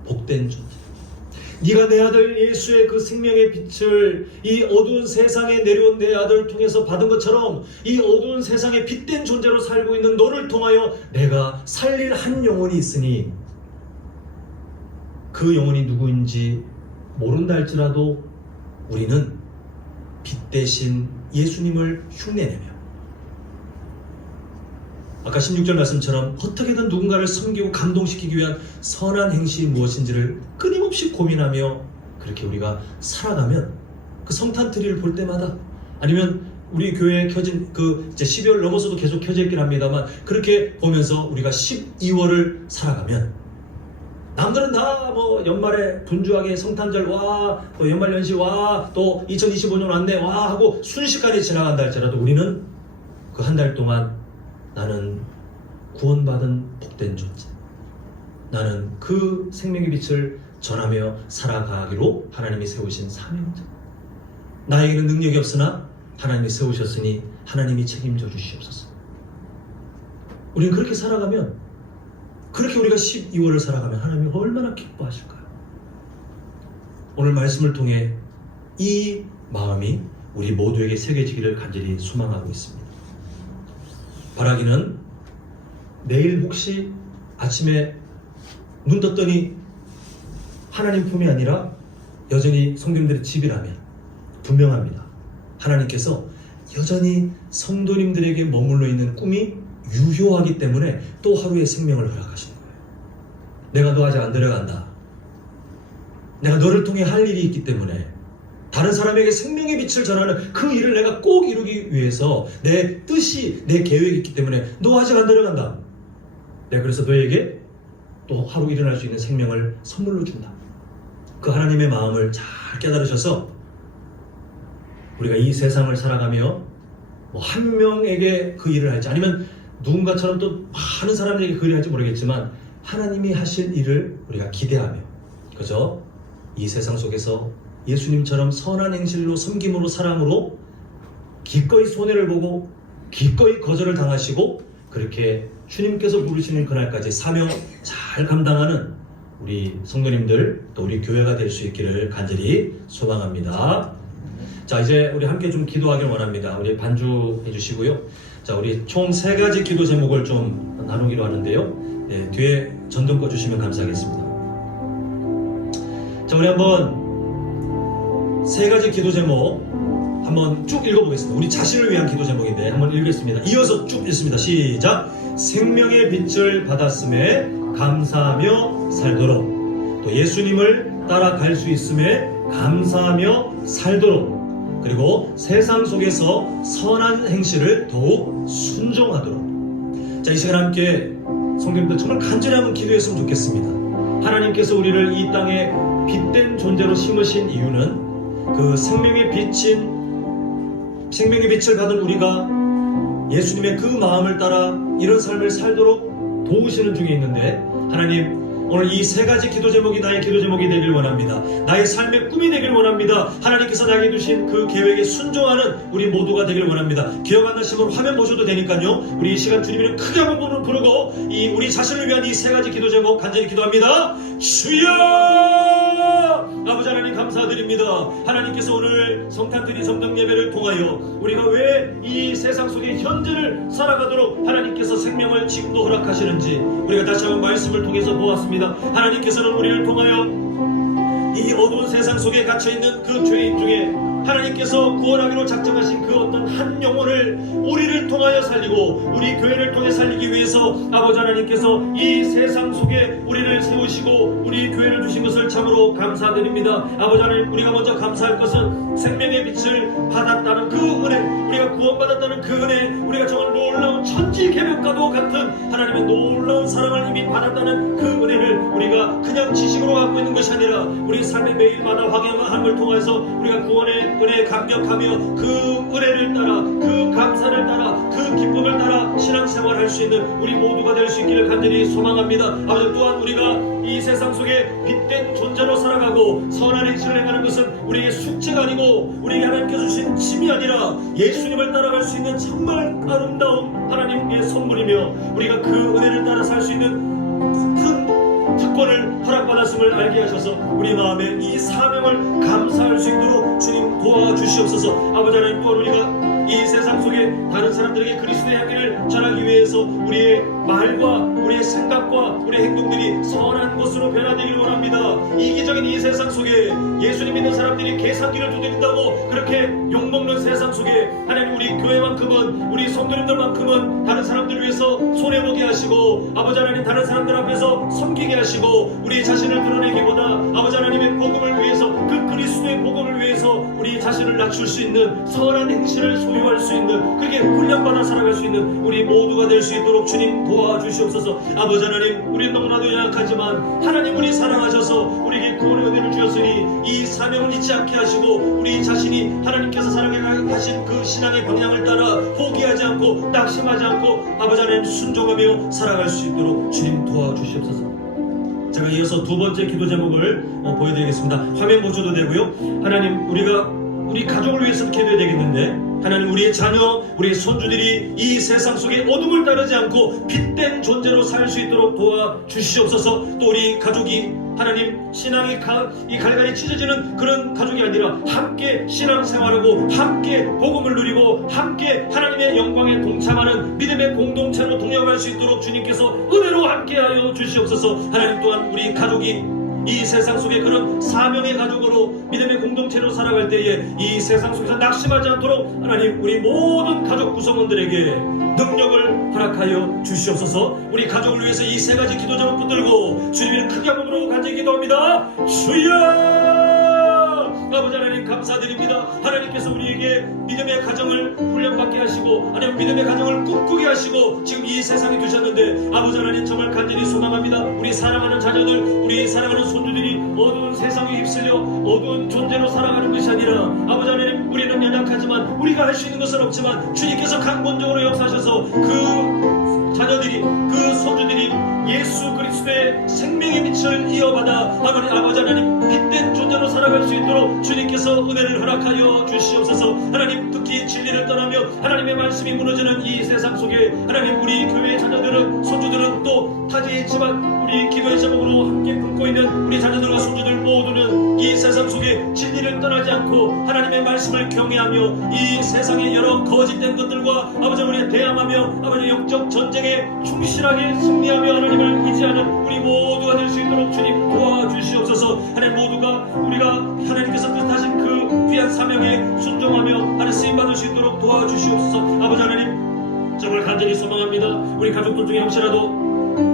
복된 존재, 네가 내 아들 예수의 그 생명의 빛을 이 어두운 세상에 내려온 내 아들을 통해서 받은 것처럼 이 어두운 세상에 빛된 존재로 살고 있는 너를 통하여 내가 살릴 한 영혼이 있으니 그 영혼이 누구인지 모른다 할지라도 우리는 빛 대신 예수님을 흉내내며 아까 16절 말씀처럼 어떻게든 누군가를 섬기고 감동시키기 위한 선한 행실이 무엇인지를 끊임없이 고민하며 그렇게 우리가 살아가면 그 성탄 트리를 볼 때마다 아니면 우리 교회에 켜진 그 이제 12월 넘어서도 계속 켜져 있긴 합니다만 그렇게 보면서 우리가 12월을 살아가면 남들은 다 뭐 연말에 분주하게 성탄절 와, 또 연말연시 와, 또 2025년 왔네 와 하고 순식간에 지나간다 할지라도 우리는 그 한 달 동안 나는 구원받은 복된 존재, 나는 그 생명의 빛을 전하며 살아가기로 하나님이 세우신 사명자. 나에게는 능력이 없으나 하나님이 세우셨으니 하나님이 책임져 주시옵소서. 우리는 그렇게 살아가면, 그렇게 우리가 12월을 살아가면 하나님이 얼마나 기뻐하실까요? 오늘 말씀을 통해 이 마음이 우리 모두에게 새겨지기를 간절히 소망하고 있습니다. 바라기는 내일 혹시 아침에 눈 떴더니 하나님 품이 아니라 여전히 성도님들의 집이라면 분명합니다. 하나님께서 여전히 성도님들에게 머물러 있는 꿈이 유효하기 때문에 또 하루의 생명을 허락하시는 거예요. 내가 너 아직 안 데려간다. 내가 너를 통해 할 일이 있기 때문에, 다른 사람에게 생명의 빛을 전하는 그 일을 내가 꼭 이루기 위해서 내 뜻이, 내 계획이 있기 때문에 너 아직 안 데려간다. 내가 그래서 너에게 또 하루 일어날 수 있는 생명을 선물로 준다. 그 하나님의 마음을 잘 깨달으셔서 우리가 이 세상을 살아가며 뭐 한 명에게 그 일을 할지, 아니면 누군가처럼 또 많은 사람에게 그 일을 할지 모르겠지만 하나님이 하실 일을 우리가 기대하며, 그죠? 이 세상 속에서 예수님처럼 선한 행실로, 섬김으로, 사랑으로 기꺼이 손해를 보고 기꺼이 거절을 당하시고 그렇게 주님께서 부르시는 그날까지 사명 잘 감당하는 우리 성도님들, 또 우리 교회가 될 수 있기를 간절히 소망합니다. 자, 이제 우리 함께 좀 기도하길 원합니다. 우리 반주해 주시고요. 자, 우리 총 3가지 기도 제목을 좀 나누기로 하는데요. 네, 뒤에 전등 꺼 주시면 감사하겠습니다. 자, 우리 한번 3가지 기도 제목 한번 쭉 읽어보겠습니다. 우리 자신을 위한 기도 제목인데 한번 읽겠습니다. 이어서 쭉 읽습니다. 시작. 생명의 빛을 받았음에 감사하며 살도록, 또 예수님을 따라갈 수 있음에 감사하며 살도록, 그리고 세상 속에서 선한 행실을 더욱 순종하도록. 자, 이 시간 함께 성도님들 정말 간절히 한번 기도했으면 좋겠습니다. 하나님께서 우리를 이 땅에 빛된 존재로 심으신 이유는 그 생명의 빛을 받은 우리가 예수님의 그 마음을 따라 이런 삶을 살도록 도우시는 중에 있는데, 하나님 오늘 이 3가지 기도 제목이 나의 기도 제목이 되길 원합니다. 나의 삶의 꿈이 되길 원합니다. 하나님께서 나에게 주신 그 계획에 순종하는 우리 모두가 되길 원합니다. 기억 안 나시면 화면 보셔도 되니까요. 우리 이 시간 주님을 크게 한번 부르고 우리 자신을 위한 이 3가지 기도 제목 간절히 기도합니다. 주여! 아버지 하나님 감사드립니다. 하나님께서 오늘 성탄절이 성령 예배를 통하여 우리가 왜 이 세상 속의 현재를 살아가도록 하나님께서 생명을 지금도 허락하시는지 우리가 다시 한번 말씀을 통해서 보았습니다. 하나님께서는 우리를 통하여 이 어두운 세상 속에 갇혀있는 그 죄인 중에 하나님께서 구원하기로 작정하신 그 어떤 한 영혼을 우리를 통하여 살리고 우리 교회를 통해 살리기 위해서 아버지 하나님께서 이 세상 속에 우리를 세우시고 우리 교회를 주신 것을 참으로 감사드립니다. 아버지 하나님, 우리가 먼저 감사할 것은 생명의 빛을 받았다는 그 은혜, 우리가 구원받았다는 그 은혜, 우리가 정말 놀라운 천지 개벽과도 같은 하나님의 놀라운 사랑을 이미 받았다는 그 은혜를 우리가 그냥 지식으로 갖고 있는 것이 아니라 우리 삶의 매일마다 확인함을 통해서 우리가 구원의 은혜에 감격하며 그 은혜를 따라, 그 감사를 따라, 그 기쁨을 따라 신앙생활을 할 수 있는 우리 모두가 될 수 있기를 간절히 소망합니다. 아버지, 또한 우리가 이 세상 속에 빛된 존재로 살아가고 선한 행실을 행하는 것은 우리에게 숙제가 아니고 우리에게 하나님께서 주신 짐이 아니라 예수님을 따라갈 수 있는 정말 아름다운 하나님의 선물이며 우리가 그 은혜를 따라 살 수 있는 큰 특권을 허락받았음을 알게 하셔서 우리 마음에 이 사명을 감사할 수 있도록 주님 도와주시옵소서. 아버지 하나님, 또한 우리가 이 세상 속에 다른 사람들에게 그리스도의 향기를 전하기 위해서 우리의 말과 우리의 생각과 우리의 행동들이 선한 것으로 변화되길 원합니다. 이기적인 이 세상 속에 예수님 믿는 사람들이 계산기를 두드린다고 그렇게 욕먹는 세상 속에 하나님, 우리 교회만큼은, 우리 성도님들만큼은 다른 사람들을 위해서 손해보게 하시고 아버지 하나님, 다른 사람들 앞에서 섬기게 하시고 우리 자신을 드러내기보다 아버지 하나님의 복음을 위해서, 그 그리스도의 복음을 위해서 우리 자신을 낮출 수 있는 선한 행실을 소유할 수 있는, 그렇게 훈련받아 살아갈 수 있는 우리 모두가 될 수 있도록 주님 도와주시옵소서. 아버지 하나님, 우리 너무나도 연약하지만 하나님, 우리 사랑하셔서 우리에게 구원의 은혜를 주셨으니 이 사명을 잊지 않게 하시고 우리 자신이 하나님께서 사랑해 가신 그 신앙의 방향을 따라 포기하지 않고 낙심하지 않고 아버지 하나님 순종하며 살아갈 수 있도록 주님 도와주시옵소서. 제가 이어서 두 번째 기도 제목을 보여드리겠습니다. 화면 보셔도 되고요. 하나님, 우리 가족을 위해서 기도해야 되겠는데, 하나님, 우리의 자녀, 우리의 손주들이 이 세상 속에 어둠을 따르지 않고 빛된 존재로 살 수 있도록 도와주시옵소서. 또 우리 가족이 하나님, 신앙이 이 갈갈이 찢어지는 그런 가족이 아니라 함께 신앙생활하고 함께 복음을 누리고 함께 하나님의 영광에 동참하는 믿음의 공동체로 동역할 수 있도록 주님께서 은혜로 함께하여 주시옵소서. 하나님, 또한 우리 가족이 이 세상 속에 그런 사명의 가족으로 믿음의 공동체로 살아갈 때에 이 세상 속에서 낙심하지 않도록 하나님, 우리 모든 가족 구성원들에게 능력을 허락하여 주시옵소서. 우리 가족을 위해서 이 세 가지 기도 제목 붙들고 주님을 크게 한번으로 간절히 기도합니다. 주여! 아버지 하나님, 감사드립니다. 하나님께서 우리에게 믿음의 가정을 훈련받게 하시고 하나님, 믿음의 가정을 꿈꾸게 하시고 지금 이 세상에 두셨는데, 아버지 하나님, 정말 간절히 소망합니다. 우리 사랑하는 자녀들, 우리 사랑하는 손주들이 어두운 세상에 휩쓸려 어두운 존재로 살아가는 것이 아니라, 아버지 하나님, 우리는 연약하지만 우리가 할 수 있는 것은 없지만 주님께서 강권적으로 역사하셔서 그 자녀들이, 그 손주들이 예수 그리스도의 생명의 빛을 이어받아 아버지 하나님, 빛된 존재로 살아갈 수 있도록 주님께서 은혜를 허락하여 주시옵소서. 하나님, 특히 진리를 떠나며 하나님의 말씀이 무너지는 이 세상 속에 하나님, 우리 교회의 자녀들은, 손주들은, 또 타지에 있지만 우리 기도의 제목으로 함께 품고 있는 우리 자녀들과 손주들 모두는 이 세상 속에 진리를 떠나지 않고 하나님의 말씀을 경외하며 이 세상의 여러 거짓된 것들과 아버지 하나님에 대항하며 아버지 영적 전쟁에 충실하게 승리하며 하나님을 의지하는 우리 모두가 될 수 있도록 주님 도와주시옵소서. 하나님, 모두가 우리가 하나님께서 뜻하신 그 귀한 사명에 순종하며 하나님 쓰임받을 수 있도록 도와주시옵소서. 아버지 하나님, 정말 간절히 소망합니다. 우리 가족들 중에 혹시라도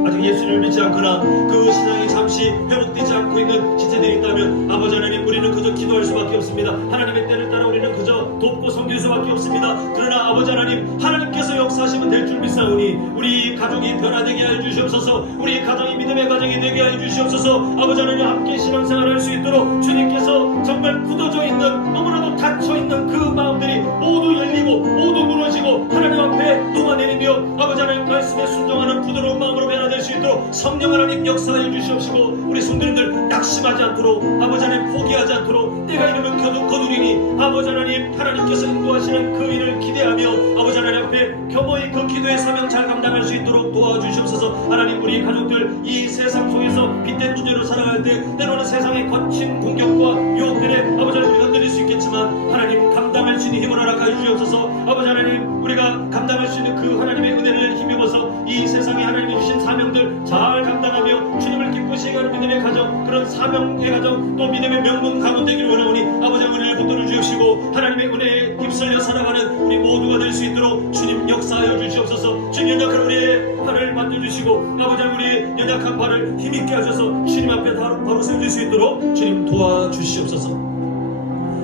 아직 예수를 믿지 않거나 그 신앙이 잠시 회복되지 않고 있는 지체들이 있다면, 아버지 하나님, 우리는 그저 기도할 수밖에 없습니다. 하나님의 때를 따라 우리는 그저 돕고 섬길 수밖에 없습니다. 그러나 아버지 하나님, 하나님께서 역사하시면 될 줄 믿사오니 우리 가족이 변화되게 하여 주시옵소서. 우리 가정이 믿음의 가정이 되게 하여 주시옵소서. 아버지 하나님, 함께 신앙생활을 할 수 있도록 주님께서 정말 굳어져 있는, 너무나도 닫혀있는 그 마음들이 모두 열리고 모두 무너지고 하나님 앞에 녹아내리며 아버지 하나님 말씀에 순종하는 부드러운 마음으로 변화될 수 있도록 성령 하나님 역사하여 주시옵시고, 우리 성도님들 낙심하지 않도록, 아버지 하나님 포기하지 않도록, 때가 이르면 거두리니 아버지 하나님, 하나님께서 인도하시는 그 일을 기대하며 아버지 하나님 앞에 겸허히 그 기도의 사명 잘 감당할 수 있도록 도와주시옵소서. 하나님, 우리 가족들 이 세상 속에서 빛된 존재로 살아갈 때 때로는 세상의 거친 공격과 유혹들에 아버지 하나님 우리가 흔들릴 수 있겠지만, 하나님 감당할 수 있는 힘을 허락하여 주시옵소서. 아버지 하나님, 우리가 감당할 수 있는 그 하나님의 은혜를 힘입어서 이 세상에 하나님이 주신 사명들 잘 감당하며 주님을 기쁘시게 하는 믿음의 가정, 그런 사명의 가정, 또 믿음의 명문 가문 되기를 원하오니 아버지 은혜를 붙들어 주시옵시고 하나님의 은혜에 휩쓸려 살아가는 우리 모두가 될 수 있도록 주님 역사하여 주시옵소서. 주님, 연약한 우리의 발을 만져주시고 아버지 우리의 연약한 발을 힘있게 하셔서 주님 앞에 바로 세워줄 수 있도록 주님 도와주시옵소서.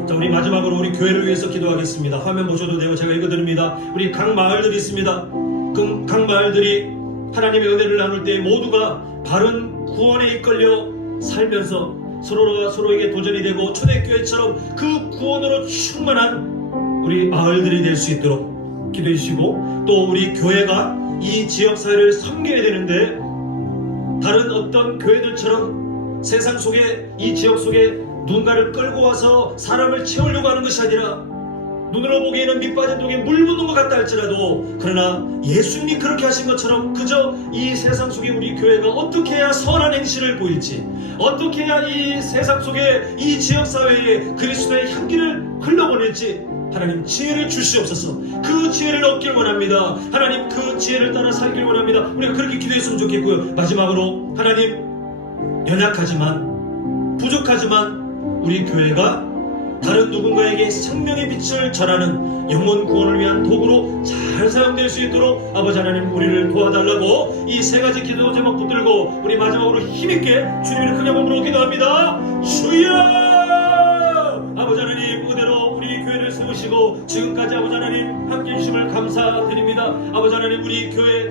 자, 우리 마지막으로 우리 교회를 위해서 기도하겠습니다. 화면 보셔도 되고 제가 읽어드립니다. 우리 각 마을들이 있습니다. 그 각 마을들이 하나님의 은혜를 나눌 때 모두가 바른 구원에 이끌려 살면서 서로가 서로에게 도전이 되고 초대교회처럼 그 구원으로 충만한 우리 마을들이 될 수 있도록 기도해 주시고, 또 우리 교회가 이 지역사회를 섬겨야 되는데 다른 어떤 교회들처럼 세상 속에 이 지역 속에 누군가를 끌고 와서 사람을 채우려고 하는 것이 아니라 눈으로 보기에는 밑빠진 독에 물 묻는 것 같다 할지라도, 그러나 예수님이 그렇게 하신 것처럼 그저 이 세상 속에 우리 교회가 어떻게 해야 선한 행실을 보일지, 어떻게 해야 이 세상 속에 이 지역사회에 그리스도의 향기를 흘러보낼지 하나님 지혜를 주시옵소서. 그 지혜를 얻길 원합니다. 하나님, 그 지혜를 따라 살길 원합니다. 우리가 그렇게 기도했으면 좋겠고요. 마지막으로 하나님, 연약하지만 부족하지만 우리 교회가 다른 누군가에게 생명의 빛을 전하는 영혼 구원을 위한 도구로 잘 사용될 수 있도록 아버지 하나님 우리를 도와달라고 이 세 가지 기도 제목 붙들고 우리 마지막으로 힘있게 주님을 크게 몸으로 기도합니다. 주여! 아버지 하나님, 은혜로 우리 교회를 세우시고 지금까지 아버지 하나님 함께 해주심을 감사드립니다. 아버지 하나님, 우리 교회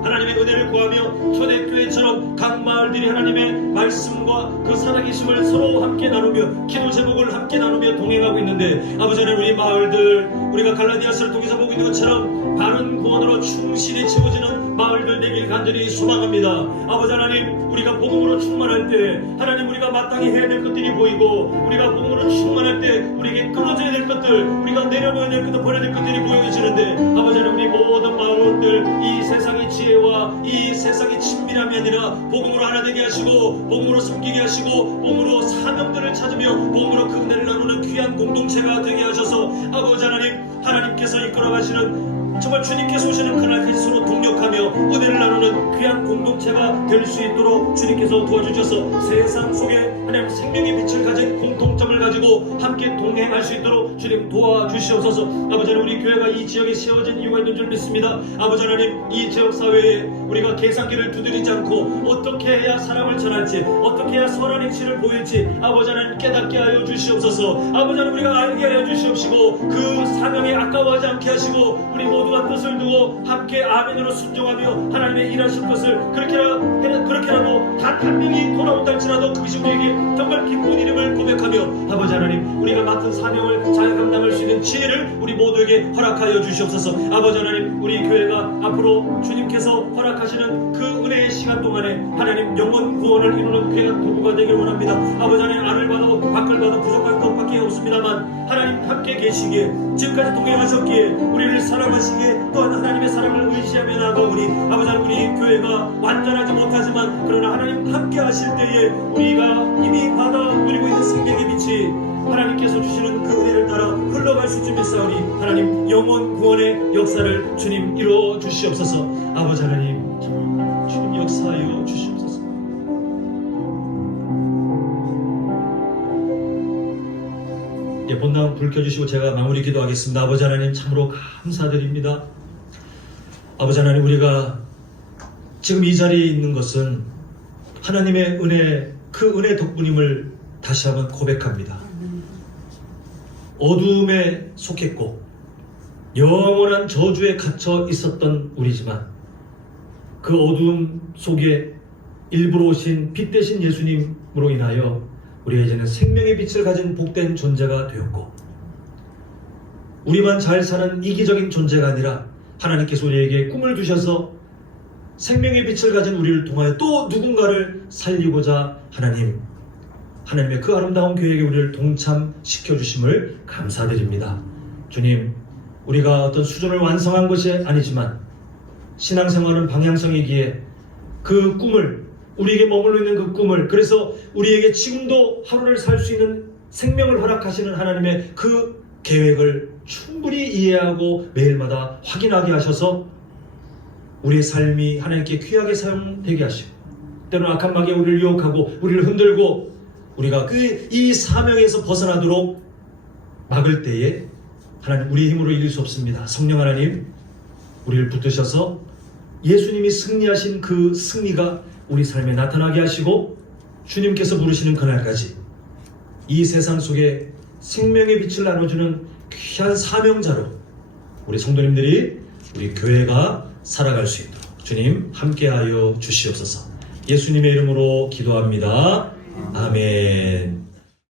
하나님의 은혜를 구하며 초대교회처럼 각 마을들이 하나님의 말씀과 그 살아계심을 서로 함께 나누며 기도 제목을 함께 나누며 동행하고 있는데, 아버지 하나님, 우리 마을들 우리가 갈라디아서를 통해서 보고 있는 것처럼 바른 구원으로 충실히 채워지는 마을들 되길 간절히 소망합니다. 아버지 하나님, 우리가 복음으로 충만할 때 하나님, 우리가 마땅히 해야 될 것들이 보이고, 우리가 복음으로 충만할 때 우리에게 끊어져야 될 것들, 우리가 내려놓아야 될 것들, 버려야 될 것들이 보여지는데, 아버지 하나님, 우리 모든 마을들 이 세상의 지혜와 이 세상의 친밀함이 아니라 복음으로 하나 되게 하시고, 복음으로 섬기게 하시고, 복음으로 사명들을 찾으며 복음으로 그 은혜를 나누는 귀한 공동체가 되게 하셔서 아버지 하나님, 하나님께서 이끌어가시는 정말 주님께서 오시는 그날까지 서로 동력하며 은혜를 나누는 귀한 공동체가 될 수 있도록 주님께서 도와주셔서 세상 속에 하나님 생명의 빛을 가진 공통점을 가지고 함께 동행할 수 있도록 주님 도와주시옵소서. 아버지 하나님, 우리 교회가 이 지역에 세워진 이유가 있는 줄 믿습니다. 아버지 하나님, 이 지역사회에 우리가 계산기를 두드리지 않고 어떻게 해야 사랑을 전할지, 어떻게 해야 선한 행실을 보일지 아버지 하나님 깨닫게 하여 주시옵소서. 아버지 하나님, 우리가 알게 하여 주시옵시고 그 사명에 아까워하지 않게 하시고 우리 모두가 뜻을 두고 함께 아멘으로 순종하며 하나님의 일하실 것을 그렇게라도 단 한 명이 돌아온다 할지라도 그것이 우리에게 정말 기쁜 이름을 고백하며 아버지 하나님, 우리가 맡은 사명을 잘 감당할 수 있는 지혜를 우리 모두에게 허락하여 주시옵소서. 아버지 하나님, 우리 교회가 앞으로 주님께서 허락하시는 그 은혜의 시간 동안에 하나님 영혼 구원을 이루는 귀한 도구가 되길 원합니다. 아버지 하나님, 안을 봐도 밖을 봐도 부족한 것밖에 없습니다만 하나님 함께 계시기에, 지금까지 동행하셨기에, 우리를 사랑하시기에, 또한 하나님의 사랑을 의지하며 나아가오니 아버지 하나님, 우리 교회가 완전하지 못하지만 그러나 하나님 함께 하실 때에 우리가 이미 받아 누리고 있는 생명의 빛이 하나님께서 주시는 그 은혜를 따라 흘러갈 수 있음에 싸우니 하나님 영혼 구원의 역사를 주님 이루어 주시옵소서. 아버지 하나님, 주님 역사하여 주시옵소서. 예, 본당 불 켜주시고 제가 마무리 기도하겠습니다. 아버지 하나님, 참으로 감사드립니다. 아버지 하나님, 우리가 지금 이 자리에 있는 것은 하나님의 은혜, 그 은혜 덕분임을 다시 한번 고백합니다. 어두움에 속했고 영원한 저주에 갇혀 있었던 우리지만 그 어두움 속에 일부러 오신 빛 대신 예수님으로 인하여 우리가 이제는 생명의 빛을 가진 복된 존재가 되었고, 우리만 잘 사는 이기적인 존재가 아니라 하나님께서 우리에게 꿈을 주셔서 생명의 빛을 가진 우리를 통하여 또 누군가를 살리고자 하나님의 그 아름다운 계획에 우리를 동참시켜 주심을 감사드립니다. 주님, 우리가 어떤 수준을 완성한 것이 아니지만 신앙생활은 방향성이기에 그 꿈을, 우리에게 머물러 있는 그 꿈을, 그래서 우리에게 지금도 하루를 살 수 있는 생명을 허락하시는 하나님의 그 계획을 충분히 이해하고 매일마다 확인하게 하셔서 우리의 삶이 하나님께 귀하게 사용되게 하시고, 때로는 악한 마귀가 우리를 유혹하고 우리를 흔들고 우리가 이 사명에서 벗어나도록 막을 때에 하나님, 우리의 힘으로 이길 수 없습니다. 성령 하나님, 우리를 붙드셔서 예수님이 승리하신 그 승리가 우리 삶에 나타나게 하시고 주님께서 부르시는 그날까지 이 세상 속에 생명의 빛을 나눠주는 귀한 사명자로 우리 성도님들이, 우리 교회가 살아갈 수 있도록 주님 함께하여 주시옵소서. 예수님의 이름으로 기도합니다. 아멘.